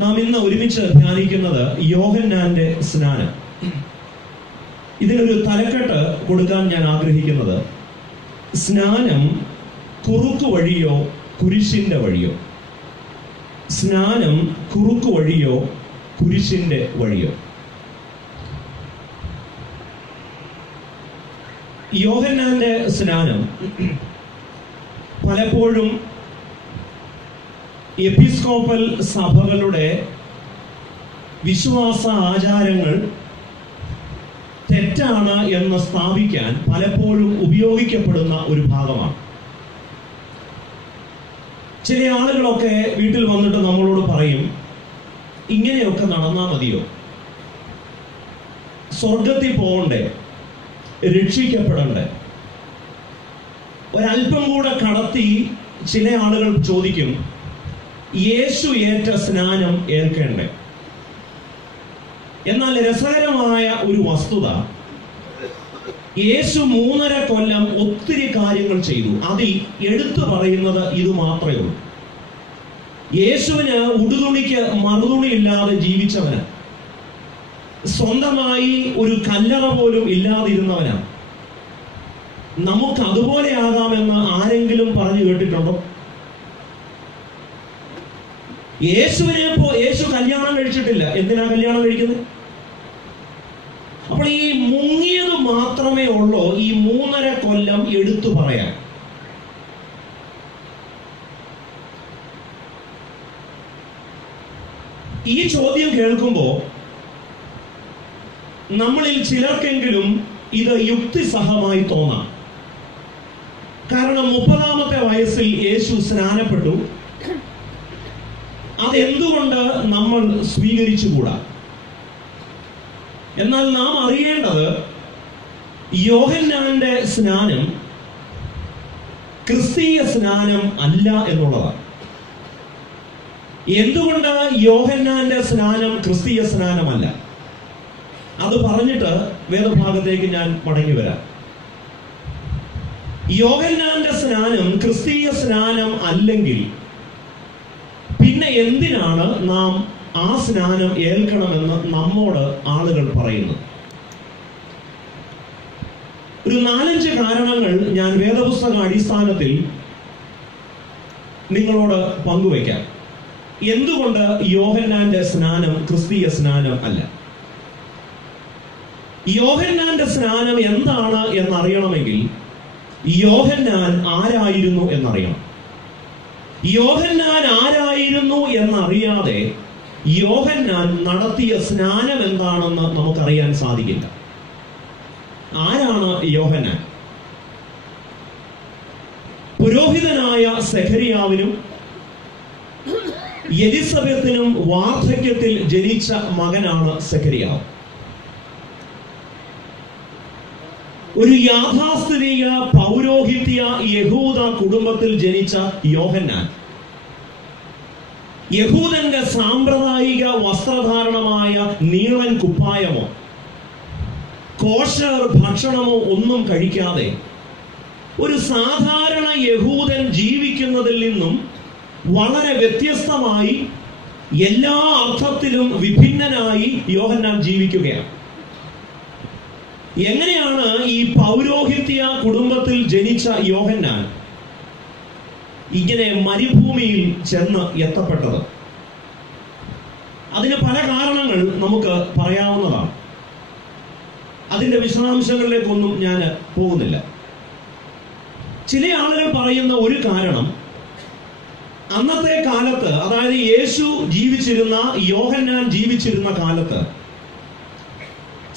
നാം ഇന്ന് ഒരുമിച്ച് ധ്യാനിക്കുന്നത് യോഹന്നാന്റെ സ്നാനം. ഇതിനൊരു തലക്കെട്ട് കൊടുക്കാൻ ഞാൻ ആഗ്രഹിക്കുന്നത് സ്നാനം കുറുക്കു വഴിയോ കുരിശിന്റെ വഴിയോ. സ്നാനം കുറുക്കു വഴിയോ കുരിശിന്റെ വഴിയോ. യോഹന്നാന്റെ സ്നാനം പലപ്പോഴും എപ്പിസ്കോപ്പൽ സഭകളുടെ വിശ്വാസ ആചാരങ്ങൾ തെറ്റാണ് എന്ന് സ്ഥാപിക്കാൻ പലപ്പോഴും ഉപയോഗിക്കപ്പെടുന്ന ഒരു ഭാഗമാണ്. ചില ആളുകളൊക്കെ വീട്ടിൽ വന്നിട്ട് നമ്മളോട് പറയും, ഇങ്ങനെയൊക്കെ നടന്നാൽ മതിയോ? സ്വർഗത്തിൽ പോകണ്ടേ? രക്ഷിക്കപ്പെടണ്ടേ? ഒരല്പം കൂടെ കടത്തി ചില ആളുകൾ ചോദിക്കും, യേശു ഏറ്റ സ്നാനം ഏൽക്കേണ്ടേ? എന്നാൽ രസകരമായ ഒരു വസ്തുത, യേശു 3.5 കൊല്ലം ഒത്തിരി കാര്യങ്ങൾ ചെയ്തു. അതിൽ എടുത്തു പറയുന്നത് ഇത് മാത്രമേ ഉള്ളൂ. യേശുവിന് ഉടുതുണിക്ക് മറുതുണി ഇല്ലാതെ ജീവിച്ചവന്, സ്വന്തമായി ഒരു കല്ലറ പോലും ഇല്ലാതിരുന്നവനാണ്. നമുക്ക് അതുപോലെ ആകാമെന്ന് ആരെങ്കിലും പറഞ്ഞു കേട്ടിട്ടുണ്ടോ? യേശു കല്യാണം കഴിച്ചിട്ടില്ല. എന്തിനാ കല്യാണം കഴിക്കുന്നത്? അപ്പോൾ ഈ മുങ്ങിയത് മാത്രമേ ഉള്ളൂ ഈ 3.5 കൊല്ലം എടുത്തു പറയാൻ. ഈ ചോദ്യം കേൾക്കുമ്പോൾ നമ്മളിൽ ചിലർക്കെങ്കിലും ഇത് യുക്തിസഹമായി തോന്നാം. കാരണം 30ാമത്തെ വയസ്സിൽ യേശു സ്നാനപ്പെട്ടു. അതെന്തുകൊണ്ട് നമ്മൾ സ്വീകരിച്ചുകൂടാ? എന്നാൽ നാം അറിയേണ്ടത് യോഹന്നാന്റെ സ്നാനം ക്രിസ്തീയ സ്നാനം അല്ല എന്നുള്ളതാണ്. എന്തുകൊണ്ട് യോഹന്നാന്റെ സ്നാനം ക്രിസ്തീയ സ്നാനമല്ല? അത് പറഞ്ഞിട്ട് വേദഭാഗത്തേക്ക് ഞാൻ മടങ്ങി വരാം. യോഹന്നാന്റെ സ്നാനം ക്രിസ്തീയ സ്നാനം അല്ലെങ്കിൽ പിന്നെ എന്തിനാണ് നാം ആ സ്നാനം ഏൽക്കണമെന്ന് നമ്മോട് ആളുകൾ പറയുന്നു? ഒരു 4-5 കാരണങ്ങൾ ഞാൻ വേദപുസ്തക അടിസ്ഥാനത്തിൽ നിങ്ങളോട് പങ്കുവയ്ക്കാം. എന്തുകൊണ്ട് യോഹന്നാന്റെ സ്നാനം ക്രിസ്തീയ സ്നാനം അല്ല? യോഹന്നാന്റെ സ്നാനം എന്താണ് എന്നറിയണമെങ്കിൽ യോഹന്നാൻ ആരായിരുന്നു എന്നറിയണം. യോഹന്നാൻ ആരായിരുന്നു എന്നറിയാതെ യോഹന്നാൻ നടത്തിയ സ്നാനം എന്താണെന്ന് നമുക്കറിയാൻ സാധിക്കില്ല. ആരാണ് യോഹന്നാൻ? പുരോഹിതനായ സെഖരിയാവിനും എലിസബത്തിനും വാർദ്ധക്യത്തിൽ ജനിച്ച മകനാണ് സെഖരിയാവ്. ഒരു യാഥാസ്ഥിതിക പൗരോഹിത്യ യഹൂദ കുടുംബത്തിൽ ജനിച്ച യോഹന്നാൻ യഹൂദന്റെ സാമ്പ്രദായിക വസ്ത്രധാരണമായ നീളൻ കുപ്പായമോ കോഷർ ഭക്ഷണമോ ഒന്നും കഴിക്കാതെ ഒരു സാധാരണ യഹൂദൻ ജീവിക്കുന്നതിൽ നിന്നും വളരെ വ്യത്യസ്തമായി, എല്ലാ അർത്ഥത്തിലും വിഭിന്നനായി യോഹന്നാൻ ജീവിക്കുകയാണ്. എങ്ങനെയാണ് ഈ പൗരോഹിത്യ കുടുംബത്തിൽ ജനിച്ച യോഹന്നാൻ ഇങ്ങനെ മരുഭൂമിയിൽ ചെന്ന് എത്തപ്പെട്ടത്? അതിന് പല കാരണങ്ങൾ നമുക്ക് പറയാവുന്നതാണ്. അതിന്റെ വിശദാംശങ്ങളിലേക്കൊന്നും ഞാൻ പോകുന്നില്ല. ചില ആളുകൾ പറയുന്ന ഒരു കാരണം, അന്നത്തെ കാലത്ത്, അതായത് യേശു ജീവിച്ചിരുന്ന, യോഹന്നാൻ ജീവിച്ചിരുന്ന കാലത്ത്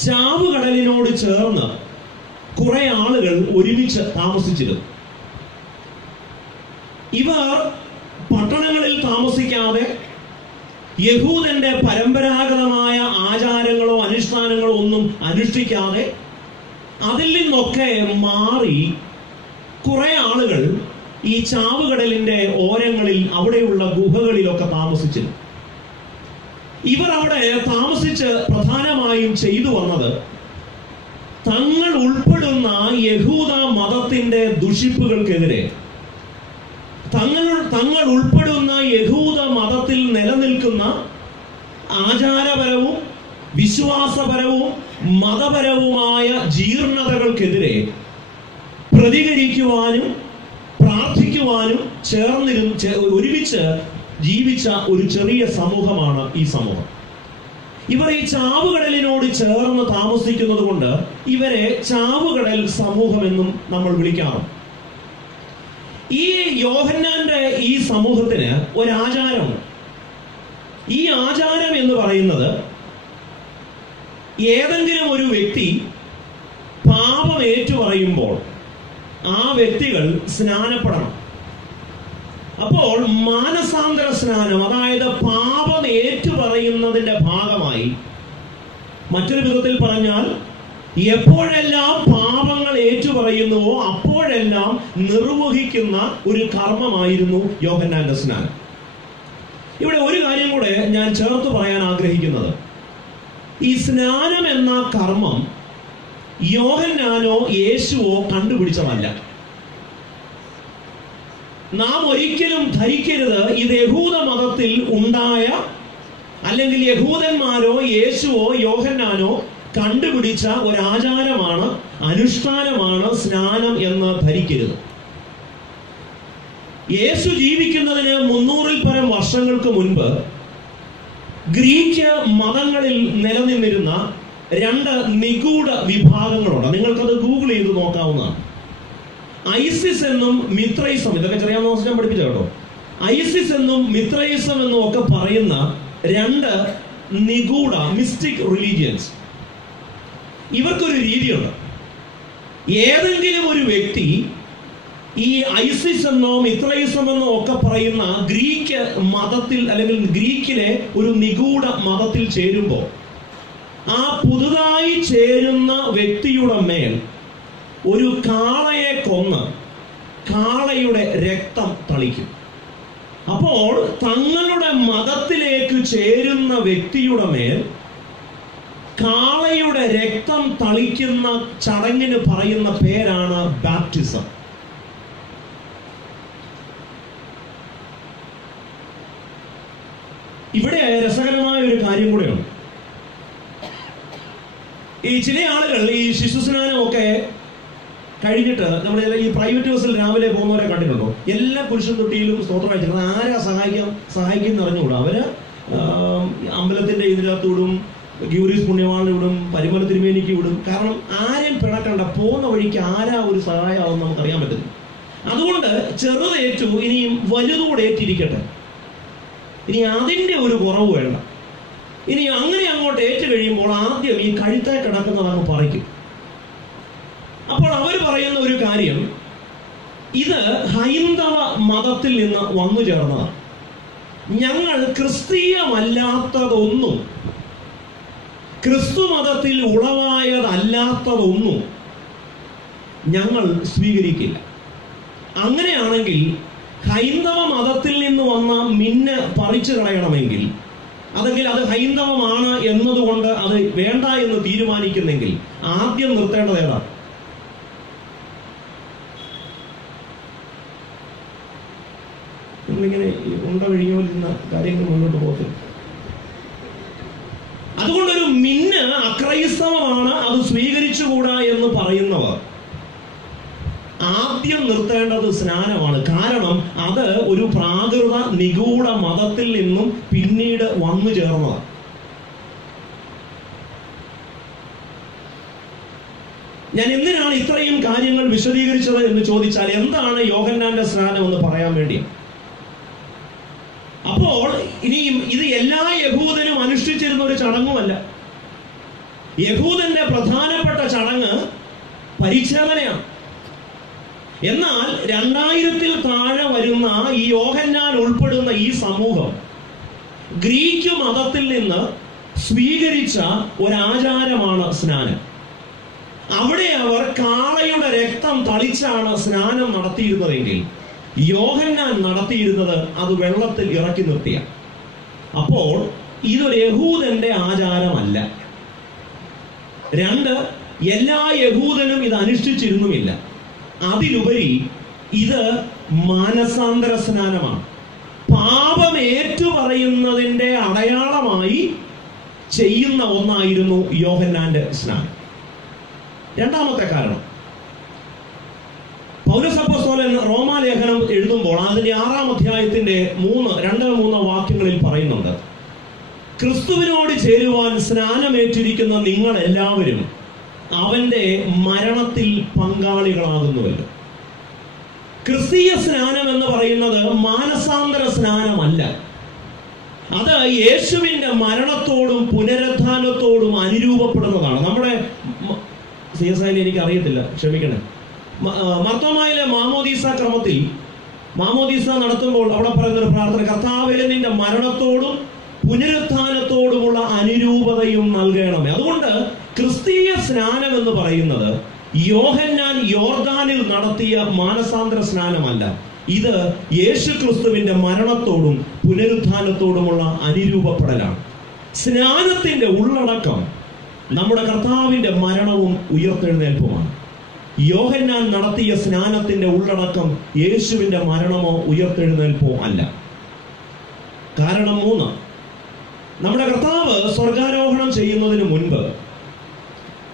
ചാവുകടലിനോട് ചേർന്ന് കുറെ ആളുകൾ ഒരുമിച്ച് താമസിച്ചിരുന്നു. ഇവർ പട്ടണങ്ങളിൽ താമസിക്കാതെ യഹൂദന്റെ പരമ്പരാഗതമായ ആചാരങ്ങളോ അനുഷ്ഠാനങ്ങളോ ഒന്നും അനുഷ്ഠിക്കാതെ അതിൽ നിന്നൊക്കെ മാറി കുറെ ആളുകൾ ഈ ചാവുകടലിന്റെ ഓരങ്ങളിൽ, അവിടെയുള്ള ഗുഹകളിലൊക്കെ താമസിച്ചിരുന്നു. ഇവർ അവിടെ താമസിച്ച് പ്രധാനമായും ചെയ്തു വന്നത് തങ്ങൾ ഉൾപ്പെടുന്ന യഹൂദ മതത്തിന്റെ ദുഷിപ്പുകൾക്കെതിരെ, തങ്ങൾ ഉൾപ്പെടുന്ന യഹൂദ മതത്തിൽ നിലനിൽക്കുന്ന ആചാരപരവും വിശ്വാസപരവും മതപരവുമായ ജീർണതകൾക്കെതിരെ പ്രതികരിക്കുവാനും പ്രാർത്ഥിക്കുവാനും ഒരുമിച്ച് ജീവിച്ച ഒരു ചെറിയ സമൂഹമാണ് ഈ സമൂഹം. ഇവർ ഈ ചാവുകടലിനോട് ചേർന്ന് താമസിക്കുന്നത് കൊണ്ട് ഇവരെ ചാവുകടൽ സമൂഹമെന്നും നമ്മൾ വിളിക്കാറുണ്ട്. ഈ യോഹന്നാന്റെ ഈ സമൂഹത്തിന് ഒരാചാരമുണ്ട്. ഈ ആചാരം എന്ന് പറയുന്നത്, ഏതെങ്കിലും ഒരു വ്യക്തി പാപം ഏറ്റുപറയുമ്പോൾ ആ വ്യക്തികൾ സ്നാനപ്പെടണം. അപ്പോൾ മാനസാന്തര സ്നാനം, അതായത് പാപം ഏറ്റുപറയുന്നതിന്റെ ഭാഗമായി, മറ്റൊരു വിധത്തിൽ പറഞ്ഞാൽ എപ്പോഴെല്ലാം പാപങ്ങൾ ഏറ്റുപറയുന്നുവോ അപ്പോഴെല്ലാം നിർവഹിക്കുന്ന ഒരു കർമ്മമായിരുന്നു യോഹന്നാന്റെ സ്നാനം. ഇവിടെ ഒരു കാര്യം കൂടെ ഞാൻ ചേർത്ത് പറയാൻ ആഗ്രഹിക്കുന്നത്, ഈ സ്നാനം എന്ന കർമ്മം യോഹന്നാനോ യേശുവോ കണ്ടുപിടിച്ചതല്ല. നാം ഒരിക്കലും ധരിക്കരുത് ഇത് യഹൂദ മതത്തിൽ ഉണ്ടായ, അല്ലെങ്കിൽ യഹൂദന്മാരോ യേശുവോ യോഹന്നാനോ കണ്ടുപിടിച്ച ഒരാചാരമാണ്, അനുഷ്ഠാനമാണ് സ്നാനം എന്ന് ധരിക്കരുത്. യേശു ജീവിക്കുന്നതിന് 300-ൽ പരം വർഷങ്ങൾക്ക് മുൻപ് ഗ്രീക്ക് മതങ്ങളിൽ നിലനിന്നിരുന്ന 2 നിഗൂഢ വിഭാഗങ്ങളുണ്ട്. നിങ്ങൾക്കത് ഗൂഗിൾ ചെയ്ത് നോക്കാവുന്നതാണ്. ഐസിസ് എന്നും മിത്രൈസം, ഇതൊക്കെ ചെറിയ ഞാൻ പഠിപ്പിച്ച കേട്ടോ. ഐസിസ് എന്നും മിത്രൈസം എന്നും ഒക്കെ പറയുന്ന 2 നിഗൂഢ മിസ്റ്റിക് റിലീജിയൻസ്. ഇവർക്കൊരു രീതിയുണ്ട്. ഏതെങ്കിലും ഒരു വ്യക്തി ഈ ഐസിസ് എന്നോ മിത്രൈസം എന്നോ ഒക്കെ പറയുന്ന ഗ്രീക്ക് മതത്തിൽ, അല്ലെങ്കിൽ ഗ്രീക്കിലെ ഒരു നിഗൂഢ മതത്തിൽ ചേരുമ്പോൾ ആ പുതുതായി ചേരുന്ന വ്യക്തിയുടെ മേൽ ഒരു കാളയെ കൊന്ന് കാളയുടെ രക്തം തളിക്കും. അപ്പോൾ തങ്ങളുടെ മതത്തിലേക്ക് ചേരുന്ന വ്യക്തിയുടെ മേൽ കാളയുടെ രക്തം തളിക്കുന്ന ചടങ്ങിന് പറയുന്ന പേരാണ് ബാപ്റ്റിസം. ഇവിടെ രസകരമായ ഒരു കാര്യം കൂടെയുണ്ട്. ഈ ചില ആളുകൾ ഈ ശിശുസ്നാനമൊക്കെ കഴിഞ്ഞിട്ട് നമ്മുടെ ഈ പ്രൈവറ്റ് ബസ്സിൽ രാവിലെ പോകുന്നവരെ കണ്ടിട്ടുണ്ടോ? എല്ലാ പുരുഷൻ തൊട്ടിയിലും സ്തോത്രം അയച്ചിരുന്നത് ആരാ സഹായിക്കും അറിഞ്ഞുകൂടാ. അവര് അമ്പലത്തിന്റെ ഇതിനകത്ത് വിടും, ഗീവറീസ് പുണ്യവാളിന് വിടും, പരിമല തിരുമേനിക്ക് വിടും. കാരണം ആരെയും പിണക്കണ്ട, പോകുന്ന വഴിക്ക് ആരാ ഒരു സഹായമാവും നമുക്കറിയാൻ പറ്റില്ല. അതുകൊണ്ട് ചെറുതേറ്റു, ഇനിയും വലുതുകൂടെ ഏറ്റിരിക്കട്ടെ, ഇനി അതിന്റെ ഒരു കുറവ് വേണ്ട. ഇനി അങ്ങനെ അങ്ങോട്ട് ഏറ്റു കഴിയുമ്പോൾ ആദ്യം ഈ കഴുത്തെ കിടക്കുന്നത് അങ്ങ് പറിക്കും. അപ്പോൾ അവർ പറയുന്ന ഒരു കാര്യം, ഇത് ഹൈന്ദവ മതത്തിൽ നിന്ന് വന്നു ചേർന്നതാണ്. ഞങ്ങൾ ക്രിസ്തീയമല്ലാത്തതൊന്നും, ക്രിസ്തു മതത്തിൽ ഉളവായതല്ലാത്തതൊന്നും ഞങ്ങൾ സ്വീകരിക്കില്ല. അങ്ങനെയാണെങ്കിൽ ഹൈന്ദവ മതത്തിൽ നിന്ന് വന്ന മിന്ന് പറിച്ചു കളയണമെങ്കിൽ, അല്ലെങ്കിൽ അത് ഹൈന്ദവമാണ് എന്നതുകൊണ്ട് അത് വേണ്ട എന്ന് തീരുമാനിക്കുന്നെങ്കിൽ ആദ്യം നിർത്തേണ്ടത് ഏതാണ്? നിങ്ങളിങ്ങനെ ഉണ്ട കഴിഞ്ഞുകൊണ്ടിരുന്ന കാര്യങ്ങൾ മുന്നോട്ട് പോകത്തില്ല. അതുകൊണ്ടൊരു മിന്ന് അക്രൈസ്തവമാണ്, അത് സ്വീകരിച്ചുകൂടാ എന്ന് പറയുന്നവർ ആദ്യം നിർത്തേണ്ടത് സ്നാനമാണ്. കാരണം അത് ഒരു പ്രാകൃത നിഗൂഢ മതത്തിൽ നിന്നും പിന്നീട് വന്നു ചേർന്നതാണ്. ഞാൻ എന്തിനാണ് ഇത്രയും കാര്യങ്ങൾ വിശദീകരിച്ചത് എന്ന് ചോദിച്ചാൽ, എന്താണ് യോഹന്നാന്റെ സ്നാനം എന്ന് പറയാൻ വേണ്ടി. അപ്പോൾ ഇനിയും ഇത് എല്ലാ യഹൂദനും അനുഷ്ഠിച്ചിരുന്ന ഒരു ചടങ്ങുമല്ല. യഹൂദന്റെ പ്രധാനപ്പെട്ട ചടങ്ങ് പരിച്ഛേദനയാണ്. എന്നാൽ 2000-ൽ താഴെ വരുന്ന ഈ യോഹന്നാൻ ഉൾപ്പെടുന്ന ഈ സമൂഹം ഗ്രീക്ക് മതത്തിൽ നിന്ന് സ്വീകരിച്ച ഒരാചാരമാണ് സ്നാനം. അവിടെ അവർ കാളയുടെ രക്തം തളിച്ചാണ് സ്നാനം നടത്തിയിരുന്നതെങ്കിൽ യോഹന്നാൻ നടത്തിയിരുന്നത് അത് വെള്ളത്തിൽ ഇറക്കി നിർത്തിയ. അപ്പോൾ ഇതൊരു യഹൂദന്റെ ആചാരമല്ല. 2, എല്ലാ യഹൂദനും ഇത് അനുഷ്ഠിച്ചിരുന്നുമില്ല. അതിലുപരി ഇത് മാനസാന്തര സ്നാനമാണ്. പാപം ഏറ്റുപറയുന്നതിന്റെ അടയാളമായി ചെയ്യുന്ന ഒന്നായിരുന്നു യോഹന്നാന്റെ സ്നാനം. രണ്ടാമത്തെ കാരണം, പൗലോസ് അപ്പോസ്തലൻ റോമാലേഖനം എഴുതുമ്പോൾ അതിന്റെ 6-ാം അധ്യായത്തിന്റെ 2-3 വാക്യങ്ങളിൽ പറയുന്നുണ്ട്, ക്രിസ്തുവിനോട് ചേരുവാൻ സ്നാനമേറ്റിരിക്കുന്ന നിങ്ങൾ എല്ലാവരും അവന്റെ മരണത്തിൽ പങ്കാളികളാകുന്നുവല്ലോ. ക്രിസ്തീയ സ്നാനം എന്ന് പറയുന്നത് മാനസാന്തര സ്നാനമല്ല. അത് യേശുവിന്റെ മരണത്തോടും പുനരുത്ഥാനത്തോടും അനുരൂപപ്പെടുന്നതാണ്. നമ്മുടെ CSI എനിക്ക് അറിയത്തില്ല, ക്ഷമിക്കണേ. മർത്തോമായിലെ മാമോദീസ ക്രമത്തിൽ മാമോദീസ നടത്തുമ്പോൾ അവിടെ പറയുന്നൊരു പ്രാർത്ഥന, കർത്താവേ നിന്റെ മരണത്തോടും പുനരുത്ഥാനത്തോടുമുള്ള അനുരൂപതയും നൽകണമേ. അതുകൊണ്ട് ക്രിസ്തീയ സ്നാനം എന്ന് പറയുന്നത് യോഹന്നാൻ യോർദാനിൽ നടത്തിയ മാനസാന്തര സ്നാനമല്ല. ഇത് യേശു ക്രിസ്തുവിന്റെ മരണത്തോടും പുനരുത്ഥാനത്തോടുമുള്ള അനുരൂപപ്പെടലാണ്. സ്നാനത്തിന്റെ ഉള്ളടക്കം നമ്മുടെ കർത്താവിന്റെ മരണവും ഉയർത്തെഴുന്നേൽപ്പുമാണ്. യോഹന്നാൻ നടത്തിയ സ്നാനത്തിന്റെ ഉള്ളടക്കം യേശുവിന്റെ മരണമോ ഉയർത്തെഴുന്നേൽപ്പോ അല്ല. കാരണം 3, നമ്മുടെ കർത്താവ് സ്വർഗാരോഹണം ചെയ്യുന്നതിന് മുൻപ്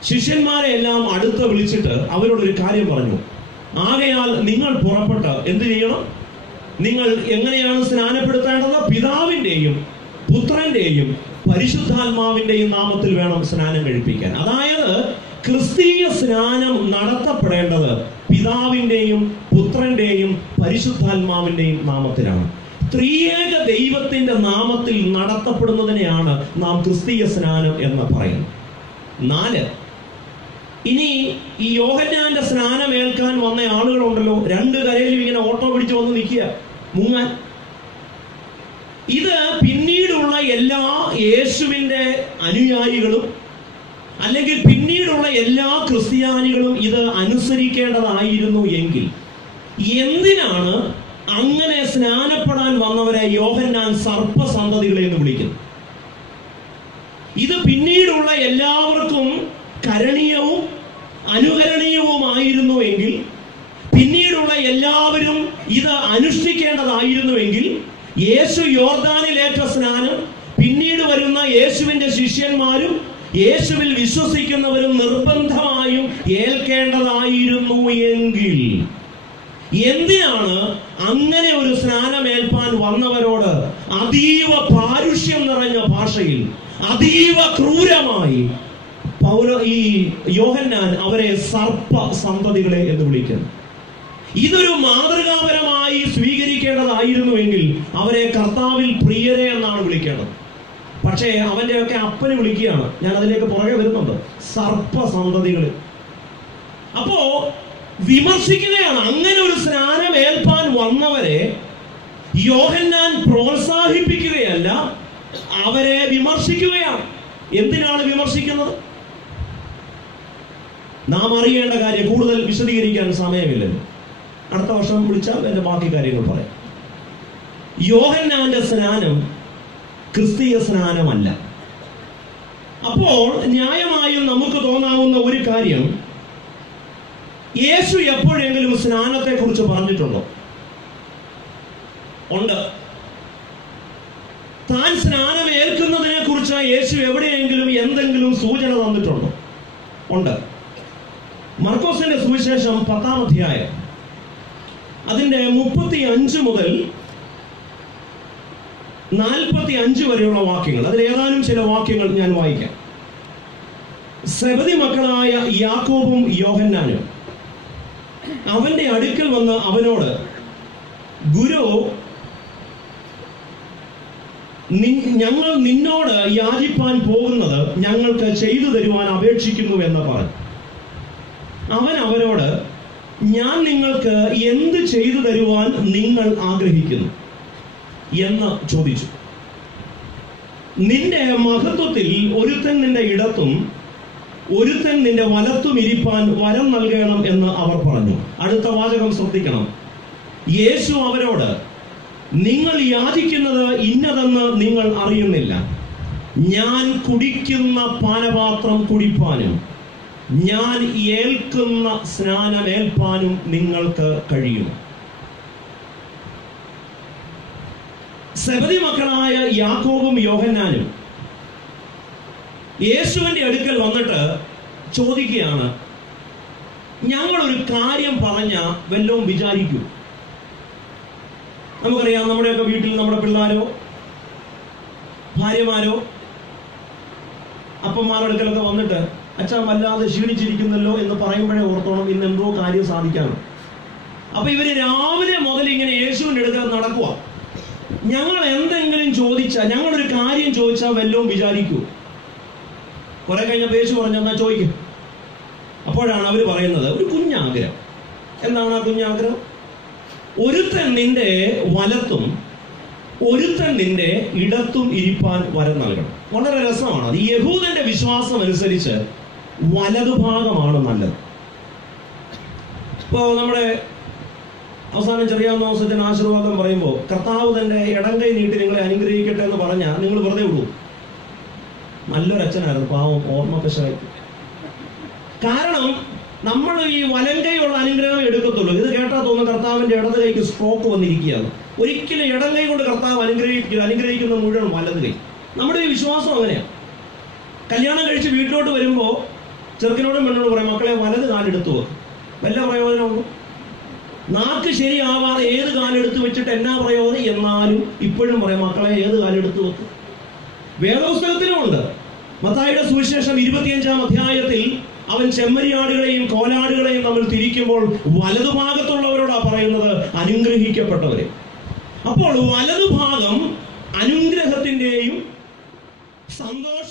ശിഷ്യന്മാരെ എല്ലാം അടുത്ത് വിളിച്ചിട്ട് അവരോടൊരു കാര്യം പറഞ്ഞു. ആകയാൽ നിങ്ങൾ പുറപ്പെട്ട് എന്ത് ചെയ്യണം? നിങ്ങൾ എങ്ങനെയാണ് സ്നാനപ്പെടുത്തേണ്ടത്? പിതാവിന്റെയും പുത്രന്റെയും പരിശുദ്ധാത്മാവിന്റെയും നാമത്തിൽ വേണം സ്നാനം കഴിപ്പിക്കാൻ. അതായത് ക്രിസ്തീയ സ്നാനം നടത്തപ്പെടേണ്ടത് പിതാവിന്റെയും പുത്രന്റെയും പരിശുദ്ധാത്മാവിന്റെയും നാമത്തിലാണ്. ത്രിയേക ദൈവത്തിന്റെ നാമത്തിൽ നടത്തപ്പെടുന്നതിനെയാണ് നാം ക്രിസ്തീയ സ്നാനം എന്ന് പറയുന്നത്. 4, ഇനി ഈ യോഹന്നാന്റെ സ്നാനം ഏൽക്കാൻ വന്ന ആളുകളുണ്ടല്ലോ, 2 കരയിലും ഇങ്ങനെ ഓട്ടോ പിടിച്ചു വന്ന് നിൽക്കുക മുങ്ങാൻ. ഇത് പിന്നീടുള്ള എല്ലാ യേശുവിന്റെ അനുയായികളും അല്ലെങ്കിൽ പിന്നീടുള്ള എല്ലാ ക്രിസ്ത്യാനികളും ഇത് അനുസരിക്കേണ്ടതായിരുന്നു എങ്കിൽ എന്തിനാണ് അങ്ങനെ സ്നാനപ്പെടാൻ വന്നവരെ യോഹന്നാൻ സർപ്പസന്തതികളെ എന്ന് വിളിക്കുന്നത്? ഇത് പിന്നീടുള്ള എല്ലാവർക്കും കരണീയവും അനുകരണീയവുമായിരുന്നു എങ്കിൽ, പിന്നീടുള്ള എല്ലാവരും ഇത് അനുഷ്ഠിക്കേണ്ടതായിരുന്നുവെങ്കിൽ, യേശു യോർദാനിലേറ്റ സ്നാനം പിന്നീട് വരുന്ന യേശുവിന്റെ ശിഷ്യന്മാരും യേശുവിൽ വിശ്വസിക്കുന്നവരും നിർബന്ധമായും ഏൽക്കേണ്ടതായിരുന്നു എങ്കിൽ എന്തിനാണ് അങ്ങനെ ഒരു സ്നാനമേൽപ്പാൻ വന്നവരോട് അതീവ പാരുഷ്യം നിറഞ്ഞ ഭാഷയിൽ അതീവ ക്രൂരമായി ഈ യോഹന്നാൻ അവരെ സർപ്പ സന്തതികളെ എന്ന് വിളിക്കുന്നു? ഇതൊരു മാതൃകാപരമായി സ്വീകരിക്കേണ്ടതായിരുന്നുവെങ്കിൽ അവരെ കർത്താവിൽ പ്രിയരെ എന്നാണ് വിളിക്കേണ്ടത്. പക്ഷേ അവന്റെയൊക്കെ അപ്പന് വിളിക്കുകയാണ്. ഞാൻ അതിലേക്ക് പുറകെ വരുന്നുണ്ട്. സർപ്പസന്തതികൾ. അപ്പോ വിമർശിക്കുകയാണ്. അങ്ങനെ ഒരു സ്നാനം ഏൽപ്പാൻ വന്നവരെ യോഹന്നാൻ പ്രോത്സാഹിപ്പിക്കുകയല്ല, അവരെ വിമർശിക്കുകയാണ്. എന്തിനാണ് വിമർശിക്കുന്നത്? നാം അറിയേണ്ട കാര്യം കൂടുതൽ വിശദീകരിക്കാൻ സമയമില്ലല്ലോ. അടുത്ത വർഷം വിളിച്ചാൽ എന്റെ ബാക്കി കാര്യങ്ങൾ പറയാം. യോഹന്നാന്റെ സ്നാനം ക്രിസ്തീയ സ്നാനമല്ല. അപ്പോൾ ന്യായമായും നമുക്ക് തോന്നാവുന്ന ഒരു കാര്യം, യേശു എപ്പോഴെങ്കിലും സ്നാനത്തെ കുറിച്ച് പറഞ്ഞിട്ടുണ്ടോ? ഉണ്ട്. താൻ സ്നാനം ഏൽക്കുന്നതിനെ കുറിച്ച് യേശു എവിടെയെങ്കിലും എന്തെങ്കിലും സൂചന തന്നിട്ടുണ്ടോ? ഉണ്ട്. മർക്കോസിന്റെ സുവിശേഷം 10-ാം അധ്യായം അതിന്റെ 35 മുതൽ 45 വരെയുള്ള വാക്യങ്ങൾ, അതിൽ ഏതാനും ചില വാക്യങ്ങൾ ഞാൻ വായിക്കാം. സെബദി മക്കളായ യാക്കോബും യോഹന്നാനും അവന്റെ അടുക്കൽ വന്ന് അവനോട്, ഗുരു, ഞങ്ങൾ നിന്നോട് യാചിപ്പാൻ പോകുന്നത് ഞങ്ങൾക്ക് ചെയ്തു തരുവാൻ അപേക്ഷിക്കുന്നു എന്ന് പറഞ്ഞു. അവൻ അവരോട്, ഞാൻ നിങ്ങൾക്ക് എന്ത് ചെയ്തു തരുവാൻ നിങ്ങൾ ആഗ്രഹിക്കുന്നു എന്ന് ചോദിച്ചു. നിന്റെ മഹത്വത്തിൽ ഒരുത്തൻ നിന്റെ ഇടത്തും ഒരുത്തൻ നിന്റെ വലത്തും ഇരിപ്പാൻ വരം നൽകണം എന്ന് അവർ പറഞ്ഞു. അടുത്ത വാചകം ശ്രദ്ധിക്കണം. യേശു അവരോട്, നിങ്ങൾ യാചിക്കുന്നത് ഇന്നതെന്ന് നിങ്ങൾ അറിയുന്നില്ല. ഞാൻ കുടിക്കുന്ന പാനപാത്രം കുടിപ്പാനും ഞാൻ ഏൽക്കുന്ന സ്നാനമേൽപ്പാനും നിങ്ങൾക്ക് കഴിയും. സെബദി മക്കളായ യാക്കോബും യോഹന്നാനും യേശുവിന്റെ അടുക്കൽ വന്നിട്ട് ചോദിക്കുകയാണ്, ഞങ്ങളൊരു കാര്യം പറഞ്ഞ വല്ലതും വിചാരിക്കൂ. നമുക്കറിയാം, നമ്മുടെയൊക്കെ വീട്ടിൽ നമ്മുടെ പിള്ളേരോ ഭാര്യമാരോ അപ്പന്മാരുടെ അടുക്കലൊക്കെ വന്നിട്ട് അച്ഛാ വല്ലാതെ ക്ഷീണിച്ചിരിക്കുന്നല്ലോ എന്ന് പറയുമ്പോഴേ ഓർത്തോണം ഇന്ന് എന്തോ കാര്യം സാധിക്കാണ്. അപ്പൊ ഇവര് രാവിലെ മുതൽ ഇങ്ങനെ യേശുവിന്റെ അടുക്കൽ നടക്കുക. ഞങ്ങൾ എന്തെങ്കിലും ചോദിച്ചാൽ, ഞങ്ങളൊരു കാര്യം ചോദിച്ചാൽ വല്ലതും വിചാരിക്കൂ. കുറെ കഴിഞ്ഞപ്പോൾ യേശു പറഞ്ഞു, എന്നാ ചോദിക്കും. അപ്പോഴാണ് അവർ പറയുന്നത് ഒരു കുഞ്ഞാഗ്രഹം. എന്താണ് ആ കുഞ്ഞാഗ്രഹം? ഒരുത്തൻ നിന്റെ വലത്തും ഒരുത്തൻ നിന്റെ ഇടത്തും ഇരിപ്പാൻ വരം നൽകണം. വളരെ രസമാണ്. അത് യഹൂദന്റെ വിശ്വാസം അനുസരിച്ച് വലതുഭാഗമാണ് നല്ലത്. ഇപ്പോ നമ്മുടെ അവസാനം ചെറിയാവുന്ന ദിവസത്തിന് ആശീർവാദം പറയുമ്പോൾ കർത്താവ് തന്റെ ഇടം കൈ നീട്ടി നിങ്ങളെ അനുഗ്രഹിക്കട്ടെ എന്ന് പറഞ്ഞാൽ നിങ്ങൾ വെറുതെ വിടൂ. നല്ലൊരു അച്ഛനായിരുന്നു, പാവം, ഓർമ്മപശായി. കാരണം നമ്മൾ ഈ വലം കൈയുള്ള അനുഗ്രഹം എടുക്കത്തുള്ളൂ. ഇത് കേട്ടാൽ തോന്നുന്നു കർത്താവിന്റെ ഇടത് കൈക്ക് സ്ട്രോക്ക് വന്നിരിക്കുകയാണ്. ഒരിക്കലും ഇടം കൈ കൊണ്ട് കർത്താവ് അനുഗ്രഹിക്കുന്ന മുഴുവൻ വലത് കൈ. നമ്മുടെ ഈ വിശ്വാസം അങ്ങനെയാണ്. കല്യാണം കഴിച്ച് വീട്ടിലോട്ട് വരുമ്പോൾ ചെറുക്കനോടും പെണ്ണോടും പറയും, മക്കളെ വലത് കാലെടുത്തു വെക്കും. വല്ല പ്രയോജനമുണ്ടോ? നാക്ക് ശരിയാവാതെ ഏത് കാലെടുത്ത് വെച്ചിട്ട് എന്നാ പ്രയോജനം? എന്നാലും ഇപ്പോഴും പറയും, മക്കളെ ഏത് കാലെടുത്ത് വെക്കും. വേദപുസ്തകത്തിലും ഉണ്ട്. മത്തായിയുടെ സുവിശേഷം 25-ാം അധ്യായത്തിൽ അവൻ ചെമ്മരിയാടുകളെയും കോലാടുകളെയും നമ്മൾ തിരിക്കുമ്പോൾ വലതുഭാഗത്തുള്ളവരോടാ പറയുന്നത് അനുഗ്രഹിക്കപ്പെട്ടവരെ. അപ്പോൾ വലതുഭാഗം അനുഗ്രഹത്തിന്റെയും സന്തോഷ